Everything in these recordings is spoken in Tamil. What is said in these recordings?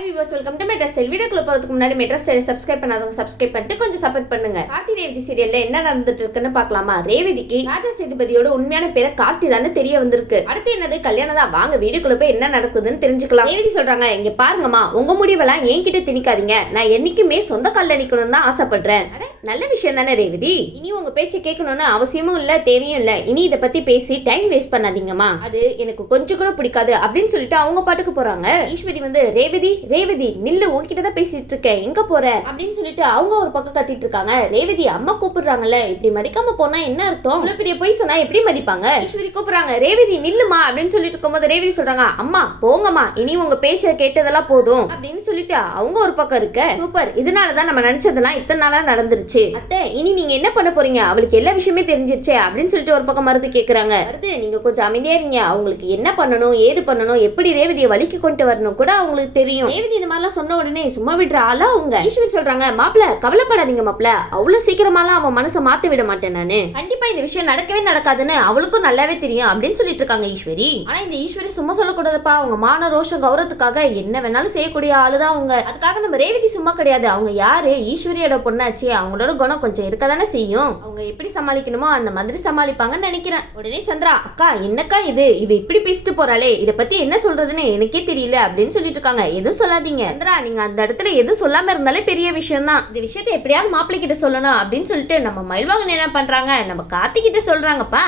Hi viewers, welcome to metro style. வீடியோக்குள்ள போறதுக்கு முன்னாடி மெட்ரா ஸ்டைலை சப்ஸ்கிரைப் பண்ணாதவங்க சப்ஸ்கிரைப் பண்ணிட்டு கொஞ்சம் சப்போர்ட் பண்ணுங்க. கார்த்தி ரேவதி சீரியல்ல என்ன நடந்துட்டு இருக்குன்னு பார்க்கலாமா? ரேவதிக்கு ராஜா சேதுபதியோட உண்மையான பேரை கார்த்தி தானே தெரிய வந்திருக்கு. அடுத்து என்னது கல்யாணம் தான். வாங்க வீடியோக்குள்ள போய் என்ன நடக்குதுன்னு தெரிஞ்சுக்கலாம். ரேவதி சொல்றாங்க, இங்க பாருங்கம்மா, உங்க முடிவெல்லாம் என்கிட்ட திணிக்காதீங்க. நான் என்னைக்குமே சொந்த கால்ல நிக்கணும்னு தான் ஆசைப்படுறேன். நல்ல விஷயம் தானே ரேவதி. இனி உங்க பேச்சை கேட்கணும்னு அவசியமும் இல்ல, தேவையும் இல்ல. இனி இதை பத்தி பேசி டைம் வேஸ்ட் பண்ணாதீங்கம்மா. அது எனக்கு கொஞ்சம் கூட பிடிக்காது அப்படின்னு சொல்லிட்டு அவங்க பாட்டுக்கு போறாங்க. ஈஸ்வரி வந்து ரேவதி ரேவதி நில்லு, உன்கிட்ட தான் பேசிட்டு இருக்கேன், எங்க போற அப்படின்னு சொல்லிட்டு அவங்க ஒரு பக்கம் கத்திட்டு இருக்காங்க. ரேவதி அம்மா கூப்பிடுறாங்கல்ல, இப்படி மதிக்காம போனா என்ன அர்த்தம்? இவ்வளவு பெரிய பொய் சொன்னா எப்படி மதிப்பாங்க? ஈஸ்வரி கூப்பிடுறாங்க, ரேவதி நில்லுமா அப்படின்னு சொல்லிட்டு இருக்கும்போது ரேவதி சொல்றாங்க, அம்மா போங்கம்மா, இனி உங்க பேச்ச கேட்டதெல்லாம் போதும் அப்படின்னு சொல்லிட்டு அவங்க ஒரு பக்கம் இருக்க. சூப்பர், இதனாலதான் நம்ம நினைச்சதெல்லாம் இத்தனை நாளா நடந்துருச்சு. அத்தை, இனி நீங்க என்ன பண்ண போறீங்க? அவளுக்கு எல்லா விஷயமே தெரிஞ்சிருச்சு அப்படின்னு சொல்லிட்டு ஒரு பக்கம் மருது கேக்குறாங்க. மருது, நீங்க கொஞ்சம் அமைதியா இருங்க. அவங்களுக்கு என்ன பண்ணணும், ஏது பண்ணணும், எப்படி ரேவதியை வலிக்கு கொண்டு வரணும் கூட அவங்களுக்கு தெரியும். ரேவதி இந்த மாதிரிலாம் சொன்ன உடனே சும்மா விடுற ஆளா அவங்க? ஈஸ்வரி சொல்றாங்க, மாப்பிள்ள கவலைப்படாதீங்க மாப்பிள்ள, அவ்வளவு சீக்கிரமாலாம் அவன் மனசை மாத்த விட மாட்டேன் நானு. கண்டிப்பா இந்த விஷயம் நடக்கவே நடக்காதுன்னு அவளுக்கும் நல்லாவே தெரியும் அப்படின்னு சொல்லிட்டு இருக்காங்க ஈஸ்வரி. ஆனா இந்த ஈஸ்வரி சும்மா சொல்லக்கூடாதுப்பா. அவங்க மான ரோஷம் கௌரவத்துக்காக என்ன வேணாலும் செய்யக்கூடிய ஆளுதான் அவங்க. அதுக்காக நம்ம ரேவதி சும்மா கிடையாது. அவங்க யாரு? ஈஸ்வரியோட பொண்ணாச்சு. அவங்களோட குணம் கொஞ்சம் இருக்கதானே செய்யும். அவங்க எப்படி சமாளிக்கணுமோ அந்த மாதிரி சமாளிப்பாங்கன்னு நினைக்கிறேன். உடனே சந்திரா, அக்கா என்னக்கா இது, இவ இப்படி பேசிட்டு போறாளே, இதை பத்தி என்ன சொல்றதுன்னு எனக்கே தெரியல அப்படின்னு சொல்லிட்டு இருக்காங்க. எதுவும் சொல்லாதீங்க சந்திரா, நீங்க அந்த இடத்துல எதுவும் சொல்லாம இருந்தாலே பெரிய விஷயம் தான். இந்த விஷயத்தை எப்படியாவது மாப்பிள்ளை கிட்ட சொல்லணும் அப்படின்னு சொல்லிட்டு நம்ம மயில்வாகன் என்ன பண்றாங்க, நம்ம கார்த்தி கிட்ட சொல்றாங்கப்பா.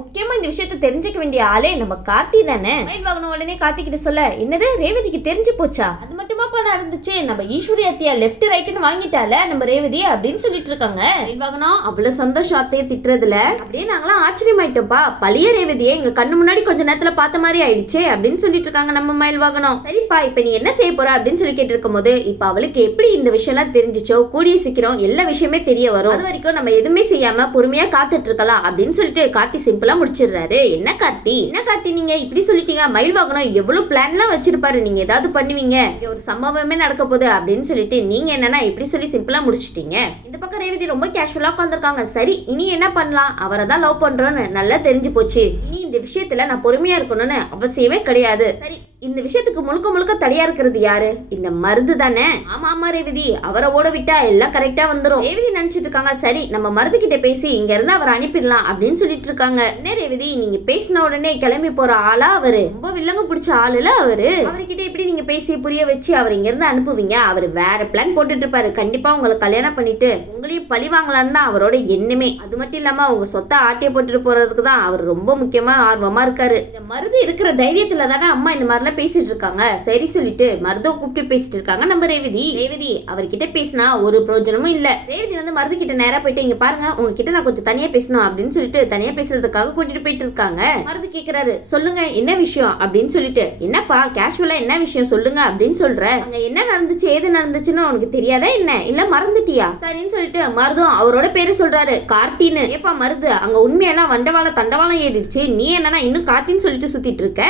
முக்கியமா இந்த விஷயத்தை தெரிஞ்சுக்க வேண்டிய ஆளே நம்ம கார்த்தி தானே. மயில்வாகன் உடனே கார்த்தி கிட்ட சொல்ல, என்னது ரேவதிக்கு தெரிஞ்சு போச்சா? அது மட்டுமா நடந்துச்சு? நம்ம ஈஸ்வரி அத்தியா லெஃப்ட் ரைட்னு வாங்கிட்டால நம்ம ரேவதி அப்படின்னு சொல்லிட்டு இருக்காங்க. மயில்வாகனா அவ்வளவு சந்தோஷம் அத்தையை திட்டுறதுல அப்படியே நாங்களாம் ஆச்சரியமாயிட்டோம்ப்பா. பழைய ரேவதியை எங்க கண்ணு முன்னாடி கொஞ்ச நேரத்துல பார்த்த மாதிரி ஆயிடுச்சு அப்படின்னு சொல்லிட்டு இருக்காங்க நம்ம மயில்வாகனம். சரிப்பா, இப்ப நீ என்ன செய்ய போற அப்படின்னு சொல்லி கேட்டு இருக்கும் போது, இப்ப அவளுக்கு எப்படி இந்த விஷயம் எல்லாம் தெரிஞ்சிச்சோ, கூடிய சீக்கிரம் எல்லா விஷயமே தெரிய வரும். அது வரைக்கும் நம்ம எதுவுமே செய்யாம பொறுமையா காத்துட்டு இருக்கலாம் அப்படின்னு சொல்லிட்டு கார்த்தி சிம்பிளா முடிச்சிடுறாரு. என்ன கார்த்தி நீங்க இப்படி சொல்லிட்டீங்க? மயில்வாகனம் எவ்வளவு பிளான் எல்லாம் வச்சிருப்பாரு, நீங்க ஏதாவது பண்ணுவீங்க, இங்க ஒரு சம்பவமே நடக்க போகுது அப்படின்னு சொல்லிட்டு நீங்க என்னன்னா இப்படி சொல்லி சிம்பிளா முடிச்சிட்டீங்க. இந்த பக்கம் ரேவதி ரொம்ப கேஷுவலா உட்காந்துருக்காங்க. சரி, இனி என்ன பண்ணலாம்? அவரை தான் லவ் பண்றோன்னு நல்லா தெரிஞ்சு போச்சு. இனி இந்த விஷயத்துல நான் பொறுமையா இருக்கணும்னு அவசியமே கிடையாது. சரி, இந்த விஷயத்துக்கு முழுக்க முழுக்க தடையா இருக்கிறது யாரு? இந்த மருது தானே. ஆமா ஆமா ரேவதி, அவரை ஓட விட்டா எல்லாம் கரெக்டா வந்துரும். ரேவதி நினைச்சிட்டு இருக்காங்க, சரி நம்ம மருது கிட்ட பேசி இங்க இருந்து அவரை அனுப்பிடலாம் அப்படின்னு சொல்லிட்டு இருக்காங்க. என்ன ரேவதி, நீங்க பேசின உடனே கிளம்பி போற ஆளா அவரு? ரொம்ப வில்லங்க பிடிச்ச ஆளுல அவரு. அவர்கிட்ட எப்படி நீங்க பேசி புரிய வச்சு அவர் இங்க இருந்து அனுப்புவீங்க? அவர் வேற பிளான் போட்டுட்டு இருப்பாரு. கண்டிப்பா உங்களை கல்யாணம் பண்ணிட்டு உங்களையும் பழி வாங்கலான்னு தான் அவரோட எண்ணமே. அது மட்டும் இல்லாம உங்க சொத்த ஆட்டிய போட்டுட்டு போறதுக்கு தான் அவர் ரொம்ப முக்கியமா ஆர்வமா இருக்காரு. இந்த மருது இருக்கிற தைரியத்துல தானே அம்மா இந்த மாதிரிலாம் பேசிட்டு இருக்காங்க. சரி சொல்லிட்டு மருதுவை கூப்பிட்டு பேசிட்டு இருக்காங்க நம்ம ரேவதி. அவர்கிட்ட பேசினா ஒரு பிரயோஜனமும் இல்ல. ரேவதி வந்து மருது கிட்ட நேரா போயிட்டு, இங்க பாருங்க உங்ககிட்ட நான் கொஞ்சம் தனியா பேசணும் அப்படின்னு சொல்லிட்டு தனியா பேசுறதுக்காக கூட்டிட்டு போயிட்டு இருக்காங்க. மருது கேக்குறாரு, சொல்லுங்க என்ன விஷயம் அப்படின்னு சொல்லிட்டு. என்னப்பா கேஷுவலா என்ன விஷயம் சொல்லுங்க அப்படின்னு சொல்ற. அங்க என்ன நடந்துச்சு ஏது நடந்துச்சுன்னு உனக்கு தெரியாதா என்ன? இல்ல மறந்துட்டியா? சரின்னு சொல்லிட்டு மருதும் அவரோட பேரு சொல்றாரு, கார்த்தின்னு. ஏப்பா மருது, அங்க உண்மையெல்லாம் வண்டவாள தண்டவாளம் ஏறிடுச்சு, நீ என்னன்னா இன்னும் கார்த்தின்னு சொல்லிட்டு சுத்திட்டு இருக்க.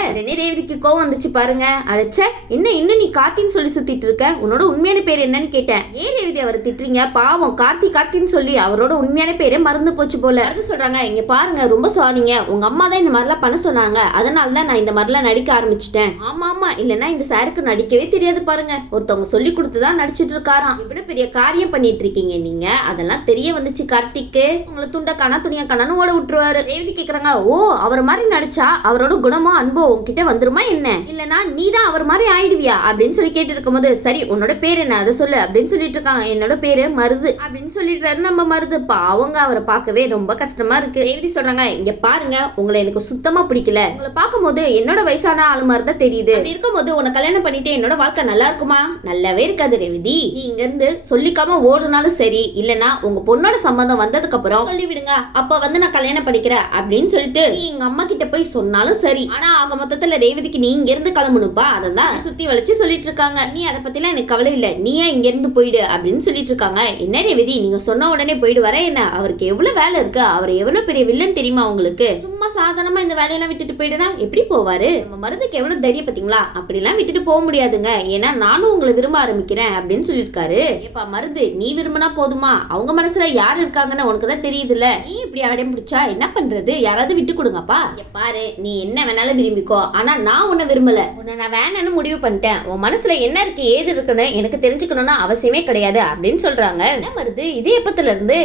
ரேவதிக்கு கோவம் வந்துச்சு பாருங்க. அழைச்ச என்ன இன்னும் நீ கார்த்தின்னு சொல்லி சுத்திட்டு இருக்க? உன்னோட உண்மையான பேர் என்னன்னு கேட்டேன். ஏன் ரேவதி அவரை திட்டுறீங்க? பாவம் கார்த்தின்னு சொல்லி அவரோட உண்மையான பேரே மறந்து போச்சு போல. அது சொல்றாங்க, இங்க பாருங்க ரொம்ப சாரிங்க, உங்க அம்மா தான் இந்த மாதிரிலாம் பண்ண சொன்னாங்க, அதனாலதான் நான் இந்த மாதிரிலாம் நடிக்க ஆரம்பிச்சிட்டேன். ஆமா ஆமா, இல்லன்னா இந்த சாருக்கு நடிக்கவே தெரியாது பாருங்க, ஒருத்தவங்க சொல்லி கொடுத்துதான் நடிச்சிட்டு இருக்காராம். இவ்வளவு பெரிய காரியம் பண்ணிட்டு இருக்கீங்க நீங்க, அதெல்லாம் தெரிய வந்துச்சு கார்த்திக்கு, உங்களை துண்டக்கானா துணியாக்கானு ஓட விட்டுருவாரு. ரேவதி கேக்குறாங்க, ஓ அவர் மாதிரி நடிச்சா அவரோட குணமோ அன்போ உங்ககிட்ட வந்துருமா என்ன? இல்லனா நீ தான் அவர் மாதிரி ஆயிடுவியா அப்படின்னு சொல்லி கேட்டு இருக்கும்போது, சரி உன்னோட பேர் என்ன அதை சொல்லு அப்படின்னு சொல்லிட்டு இருக்காங்க. என்னோட பேரு மருது அப்படின்னு சொல்லிடுறாரு நம்ம மருது. அவங்க அவரை பார்க்கவே ரொம்ப கஷ்டமா இருக்கு. ரேவதி சொல்றாங்க, இங்க பாருங்க உங்களை எனக்கு சுத்தமா பிடிக்கல, உங்களை பார்க்கும்போது என்னோட வயசான ஆளு மாதிரி தான் தெரியுது. அப்படி இருக்கும்போது உன்னை கல்யாணம் பண்ணிட்டு என்னோட வாழ்க்கை நல்லா இருக்குமா? நல்லாவே இருக்காது ரேவதி. நீ இங்க இருந்து சொல்லிக்காம ஓடுனாலும் சரி, இல்லனா உங்க பொண்ணோட சம்பந்தம் வந்ததுக்கு அப்புறம் சொல்லிவிடுங்க, அப்ப வந்து நான் கல்யாணம் பண்ணிக்கிறேன் அப்படின்னு சொல்லிட்டு நீ எங்க அம்மா கிட்ட போய் சொன்னாலும் சரி. ஆனா ஆக மொத்தத்துல ரேவதிக்கு நீ இங்க இருந்து கிளம்பணும்பா, அதான் சுத்தி வளைச்சு சொல்லிட்டு இருக்காங்க. நீ அதை பத்திலாம் எனக்கு கவலை இல்ல, நீயே இங்க இருந்து போயிடு அப்படின்னு சொல்லிட்டு இருக்காங்க. என்ன ரேவதி, நீங்க சொன்ன உடனே போயிடு வர என்ன? அவருக்கு எவ்வளவு வேலை இருக்கு, அவர் எவ்வளவு பெரிய வில்லன் தெரியுமா உங்களுக்கு? சும்மா சாதாரணமா இந்த வேலையெல்லாம் விட்டுட்டு போயிடுனா எப்படி போவாரு? நம்ம மருந்துக்கு எவ்வளவு தைரியம் பாத்தீங்களா? அப்படிலாம் விட்டுட்டு போக முடியாதுங்க. ஏன்னா நானும் உங்களை விரும்ப ஆரம்பிக்கிறேன் அப்படின்னு சொல்லியிருக்காரு. ஏப்பா மருது, நீ விரும்பினா போதுமா? அவங்க மனசுல யார் இருக்காங்கன்னு உனக்கு தான் தெரியுதுல்ல. நீ இப்படி அடம் பிடிச்சா என்ன பண்றது? யாராவது விட்டு கொடுங்கப்பா. பாரு, நீ என்ன வேணாலும் விரும்பிக்கோ, ஆனா நான் உன்னை விரும்பல. உன்னை நான் வேணான்னு முடிவு பண்ணிட்டேன். உன் மனசுல என்ன இருக்கு ஏது இருக்குன்னு எனக்கு தெரிஞ்சுக்கணும்னு அவசியமே கிடையாது அப்படின்னு சொல்றாங்க. என்ன மருது, இது எப்பத்துல இருந்து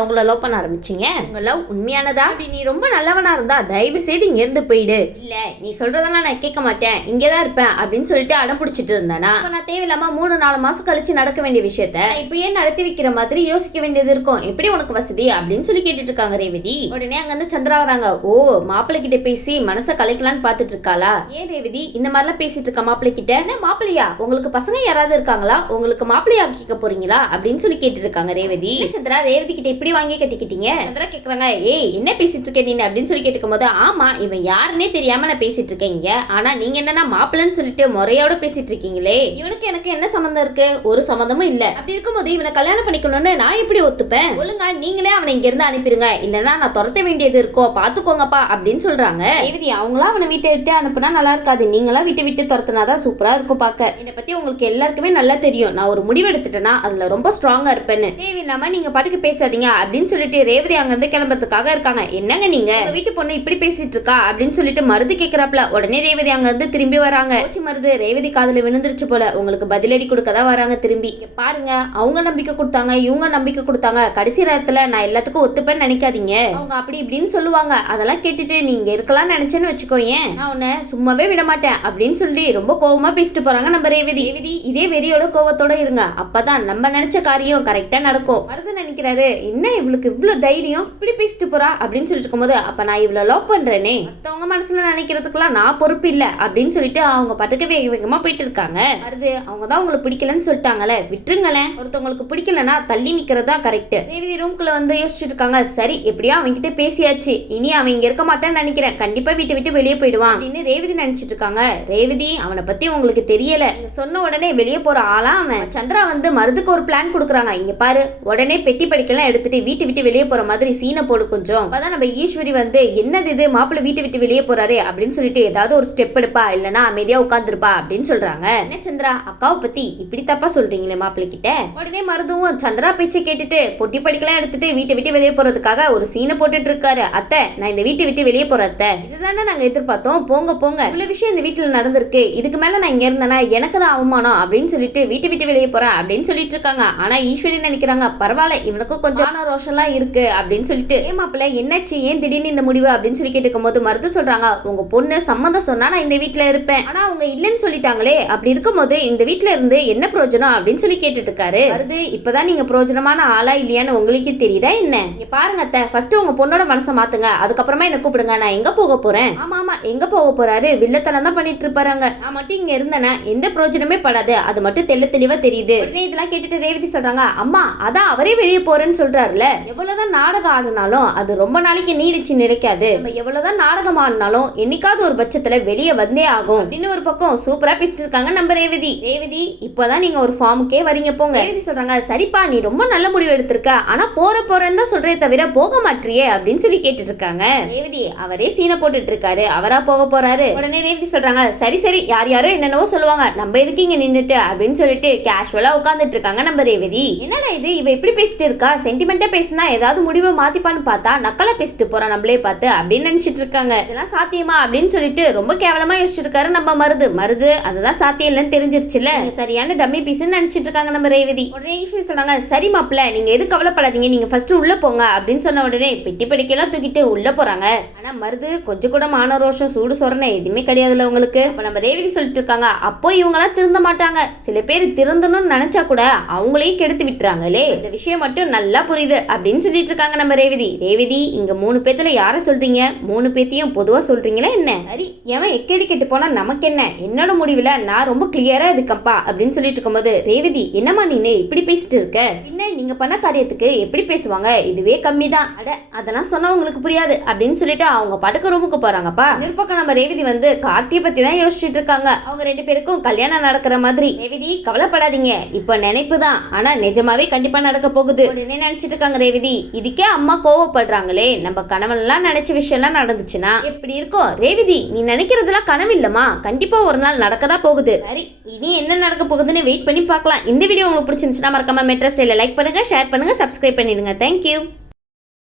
அவங்கள லவ் பண்ண ஆரம்பிச்சீங்க? உங்க லவ் உண்மையானதா? அப்படி நீ ரொம்ப நல்லவனா இருந்தா தயவு செய்து இங்க இருந்து போயிடு. இல்ல, நீ சொல்றதெல்லாம் நான் கேட்க மாட்டேன், இங்கதான் இருப்பேன் அப்படின்னு சொல்லிட்டு அடம் பிடிச்சிட்டு இருந்தானா நான் தேவையில்லாம 3-4 மாசம் கழிச்சு நடக்க வேண்டிய விஷயத்த இப்ப ஏன் நடத்தி வைக்கிற மாதிரி யோசிக்க வேண்டியது இருக்கும். எப்படி உனக்கு வசதி அப்படின்னு சொல்லி கேட்டுட்டு இருக்காங்க ரேவதி. உடனே அங்க இருந்து சந்திரா வராங்க. ஓ, மாப்பிள்ளை கிட்ட பேசி மனசை கலைக்கலான்னு பாத்துட்டு இருக்காளா? ஏன் ரேவதி இந்த மாதிரிலாம் பேசிட்டு இருக்கா மாப்பிள்ளை கிட்ட? என்ன மாப்பிள்ளையா? உங்களுக்கு பசங்க யாராவது இருக்காங்களா? உங்களுக்கு மாப்பிள்ளையா ஆக்கிக்க போறீங்களா அப்படின்னு சொல்லி கேட்டு இருக்காங்க ரேவதி. சந்திரா ரேவதி கிட்ட இப்படி வாங்கி கட்டிக்கிட்டீங்க? சந்திரா கேக்குறாங்க, ஏய் என்ன பேசிட்டு இருக்க நீ அப்படின்னு சொல்லி கேட்டுக்கும் போது, ஆமா இவன் யாருன்னே தெரியாம நான் பேசிட்டு இருக்கேங்க. ஆனா நீங்க என்னன்னா மாப்பிள்ளைன்னு சொல்லிட்டு முறையோட பேசிட்டு இருக்கீங்களே. இவனுக்கு எனக்கு என்ன சம்பந்தம் இருக்கு? ஒரு சம்பந்தமும் இல்ல. அப்படி இருக்கும்போது இவனை கல்யாணம் பண்ணிக்கணும்னு நான் எப்படி ஒத்துப்பேன்? ஒழுங்கா நீங்களே அவனை இங்க இருந்து அனுப்பிடுங்க, இல்லன்னா நான் துரத்த வேண்டியது இருக்கும், பாத்துக்கோங்கப்பா அப்படின்னு சொல்றாங்க. ரேவதி, அவங்களா அவனை வீட்டை விட்டு அனுப்புனா நல்லா இருக்காது, நீங்களா விட்டு துரத்துனாதான் சூப்பரா இருக்கும் பாக்க. என்னை பத்தி உங்களுக்கு எல்லாருக்குமே நல்லா தெரியும். நான் ஒரு முடிவு எடுத்துட்டேன்னா அதுல ரொம்ப ஸ்ட்ராங்கா இருப்பேன்னு. தேவையில்லாம நீங்க பாட்டுக்கு பேசாதீங்க அப்படின்னு சொல்லிட்டு ரேவதி அங்க இருந்து கிளம்புறதுக்காக இருக்காங்க. என்னங்க நீங்க வீட்டு பொண்ணு இப்படி பேசிட்டு இருக்கா அப்படின்னு சொல்லிட்டு மருது கேக்குறாப்ல. உடனே ரேவதி அங்க இருந்து திரும்பி வராங்க. மருது, ரேவதி காதுல விழுந்துருச்சு போல, உங்களுக்கு பதிலடி கொடுக்கதான் வராங்க திரும்பி. பாருங்க, அவங்க நம்பிக்கை கொடுத்தாங்க, இவங்க நம்பிக்கை கொடுத்தாங்க, கடைசி நேரத்துல நான் எல்லாத்துக்கும் ஒத்துப்பேன்னு நினைக்காதீங்க. அவங்க அப்படி இப்படின்னு சொல்லுவாங்க, அதெல்லாம் கேட்டுட்டு நீங்க இருக்கலாம்னு நினைச்சேன்னு வச்சுக்கோங்க, நான் உன்னை சும்மாவே விட மாட்டேன் அப்படின்னு சொல்லி ரொம்ப கோவமா பேசிட்டு போறாங்க நம்ம ரேவதி. இதே வெறியோட கோவத்தோட இருங்க, அப்பதான் நம்ம நினைச்ச காரியம் கரெக்டா நடக்கும். மருது நினைக்கிறாரு, என்ன இவளுக்கு இவ்வளவு தைரியம், இப்படி பேசிட்டு போறா அப்படின்னு சொல்லிட்டு இருக்கும்போது, அப்ப நான் இவ்வளவு லவ் பண்றேனே, மத்தவங்க மனசுல நினைக்கிறதுக்கெல்லாம் நான் பொறுப்பு இல்ல அப்படின்னு சொல்லிட்டு அவங்க பாட்டுக்கு வேக வேகமா போயிட்டு இருக்காங்க. மருது, அவங்க தான் உங்களுக்கு பிடிக்கலன்னு சொல்லிட்டாங்களே, விட்டுருங்களேன். ஒருத்தவங்களுக்கு பிடிக்கலன்னா தள்ளி நிக்கிறதா கரெக்ட். ரேவதி ரூம்குள்ள வந்து யோசிச்சுட்டு இருக்காங்க. சரி, எப்படியோ அவன் கிட்ட பேசியாச்சு, இனி அவன் இங்க இருக்க மாட்டான்னு நினைக்கிறேன், கண்டிப்பா வீட்டை விட்டு வெளியே போயிடுவான் அப்படின்னு ரேவதி நினைச்சிட்டு இருக்காங்க. ரேவதி, அவனை பத்தி உங்களுக்கு தெரியல, நீங்க சொன்ன உடனே வெளியே போற ஆளா அவன். சந்திரா வந்து மருதுக்கு ஒரு பிளான் கொடுக்குறாங்க. இங்க பாரு, உடனே பெட்டி படிக்கலாம் எடுத்துட்டு வீட்டை விட்டு வெளியே போற மாதிரி சீனை போடு கொஞ்சம். அப்பதான் நம்ம ஈஸ்வரி வந்து என்னது இது மாப்பிள்ளை வீட்டை விட்டு வெளியே போறாரு அப்படின்னு சொல்லிட்டு ஏதாவது ஒரு ஸ்டெப் எடுப்பா, இல்லனா அமைதியா உட்காந்துருப்பா அப்படின்னு சொல்றாங்க. என்ன சந்திரா, அக்காவை பத்தி இப்படி தப்பா சொல்றீங்களே மாப்பிள்ளை கிட்ட? உடனே மருதுவும் சந்திரா பேச்சை கேட்டுட்டு பொட்டி படிக்கலாம் எடுத்துட்டு வீட்டை விட்டு வெளியே போறதுக்காக ஒரு சீனை போட்டுட்டு இருக்காரு. அத்தை, நான் இந்த வீட்டை விட்டு வெளியே போற அத்தை, இதுதானே நாங்க எதிர்பார்த்தோம், போங்க போங்க, இவ்வளவு விஷயம் இந்த வீட்டுல நடந்திருக்கு, இதுக்கு மேல நான் இங்க இருந்தேனா எனக்கு தான் அவமானம் அப்படின்னு சொல்லிட்டு வீட்டை விட்டு வெளியே போறேன் அப்படின்னு சொல்லிட்டு இருக்காங்க. ஆனா ஈஸ்வரி நினைக்கிறாங்க, பரவாயில்ல இவனுக்கும் கொஞ்சம் ரோஷம்லாம் இருக்கு அப்படின்னு சொல்லிட்டு, ஏன் மாப்பிள்ளை என்னாச்சு, ஏன் திடீர்னு இந்த முடிவு அப்படின்னு சொல்லி கேட்டுக்கும் போது மருது சொல்றாங்க, உங்க பொண்ணு சம்மந்தம் சொன்னா நான் இந்த வீட்டுல இருப்பேன், ஆனா அவங்க இல்லைன்னு சொல்லிட்டாங்களே, அப்படி இருக்கும்போது இந்த வீட்டுல இருந்து என்ன பிரயோஜனம் அப்படின்னு சொல்லி கேட்டுட்டு இருக்காரு. மருது, இப்பதான் நீங்க பிரயோஜனமான ஆளா இல்லையான்னு உங்களுக்கு தெரியுதா என்ன? இங்க பாருங்க அத்தை, ஃபர்ஸ்ட் உங்க பொண்ணோட மனசை மாத்துங்க, அதுக்கப்புறமா என்ன கூப்பிடுங்க, நான் எங்க போக போறேன்? ஆமா ஆமா, எங்க போக போறாரு? வில்லத்தனம் தான் பண்ணிட்டு இருப்பாருங்க. நான் மட்டும் இங்க இருந்தேன்னா எந்த பிரயோஜனமே படாது, அது மட்டும் தெளிவா தெரியுது. உடனே இதெல்லாம் கேட்டுட்டு ரேவதி சொல்றாங்க, அம்மா அதான் அவரே வெளியே போறேன்னு சொல்றாருல, எவ்வளவுதான் நாடகம் ஆடினாலும் அது ரொம்ப நாளைக்கு நீடிச்சு நிலைக்காது, நம்ம எவ்வளவுதான் நாடகம் ஆடினாலும் என்னைக்காவது ஒரு பட்சத்துல வெளியே வந்தே ஆகும் அப்படின்னு ஒரு பக்கம் சூப்பரா பேசிட்டு இருக்காங்க நம்ம ரேவதி. இப்பதான் நீங்க ஒரு ஃபார்முக்கே வரீங்க போங்க. ரேவதி சொல்றாங்க, சரிப்பா நீ ரொம்ப நல்ல முடிவு எடுத்திருக்க, ஆனா போறேன்னு தான் சொல்றே தவிர போக மாட்டியே அப்படின்னு சொல்லி கேட்டுட்டு இருக்காங்க. ரேவதி, அவரே சீனை போட்டுட்டு இருக்காரு, அவரா போக போறாரு. உடனே ரேவதி சொல்றாங்க, சரி யாரோ என்னென்னவோ சொல்லுவாங்க, நம்ம எதுக்கு இங்க நின்னுட்டு அப்படின்னு சொல்லிட்டு கேஷுவலா உட்கார்ந்துட்டு இருக்காங்க நம்ம ரேவதி. என்னடா இது, இவ இப்படி பேசிட்டு இருக்கா, சென்டிமெண்டா பேசினா ஏதாவது முடிவை மாத்திப்பான்னு பார்த்தா நக்கலா பேசிட்டு போறா நம்மளே பார்த்து அப்படின்னு நினைச்சிட்டு இருக்காங்க. இதெல்லாம் சாத்தியமா அப்படின்னு சொல்லிட்டு ரொம்ப கேவலமா யோசிச்சுட்டு இருக்காரு நம்ம மருது. அதுதான் சாத்தியம் இல்லைன்னு தெரிஞ்சிருச்சுல, சரியான டம்மி பீஸ்ன்னு நினைச்சிட்டு இருக்காங்க நம்ம ரேவதி. உடனே ஈஸ்வரி சொன்னாங்க, சரி மாப்பிள்ள நீங்க எது கவலைப்படாதீங்க, நீங்க ஃபர்ஸ்ட் உள்ள போங்க அப்படின்னு சொன்ன உடனே பெட்டி படிக்கலாம் தூக்கிட்டு உள்ள போறாங்க. ஆனா மருது கொஞ்சம் கூட மான ரோஷம் சூடு சொரணை எதுவுமே கிடையாதுல உங்களுக்கு. அப்ப நம்ம ரேவதி சொல்லிட்டு இருக்காங்க, அப்போ இவங்க எல்லாம் திருந்த மாட்டாங்க, சில பேர் திருந்தணும்னு நினைச்சா கூட அவங்களையும் கெடுத்து விட்டுறாங்களே, இந்த விஷயம் மட்டும் நல்லா புரியுது அப்படின்னு சொல்லிட்டு இருக்காங்க நம்ம ரேவதி. இங்க 3 பேத்துல யார சொல்றீங்க? 3 பேத்தையும் பொதுவா சொல்றீங்களா என்ன? சரி, எவன் எக்கேடி கெட்டு போனா நமக்கு என்ன, என்னோட முடிவுல நான் ரொம்ப கிளியரா இருக்கேன்ப்பா அப்படின்னு சொல்லிட்டு இருக்கும்போது, ரேவதி என்னம்மா நீ இப்படி பேசிட்டு இருக்க, என்ன நீங்க பண்ண காரியத்துக்கு எப்படி பேசுவாங்க, இதுவே கம்மி தான், அட அதெல்லாம் சொன்னா உங்களுக்கு புரியாது அப்படின்னு சொல்லிட்டு அவங்க பாட்டுக்கு ரூமுக்கு போறாங்கப்பா. நிற்பக்கம் நம்ம ரேவதி வந்து கார்த்தியை பத்தி தான் யோசிச்சுட்டு இருக்காங்க. அவங்க 2 பேருக்கும் கல்யாணம் நடக்கிற மாதிரி. ரேவதி கவலைப்படாதீங்க, இப்ப நினைப்பு தான், ஆனா நிஜமாவே கண்டிப்பா நடக்க போகுது உடனே நினைச்சிட்டு இருக்காங்க ரேவதி. இதுக்கே அம்மா கோவப்படுறாங்களே, நம்ம கனவெல்லாம் நினைச்ச விஷயம் எல்லாம் நடந்துச்சுன்னா எப்படி இருக்கும்? ரேவதி நீ நினைக்கிறதுலாம் கனவு இல்லமா, கண்டிப்பா ஒரு நாள் நடக்கதான் போகுது. சரி சரி, இனி என்ன நடக்க போகுதுன்னு வெயிட் பண்ணி பார்க்கலாம். இந்த வீடியோ உங்களுக்கு பிடிச்சிருந்துச்சுன்னா மறக்காம மெட்ரா ஸ்டைலை லைக் பண்ணுங்க, ஷேர் பண்ணுங்க, சப்ஸ்கிரைப் பண்ணிடுங்க. தேங்க்யூ.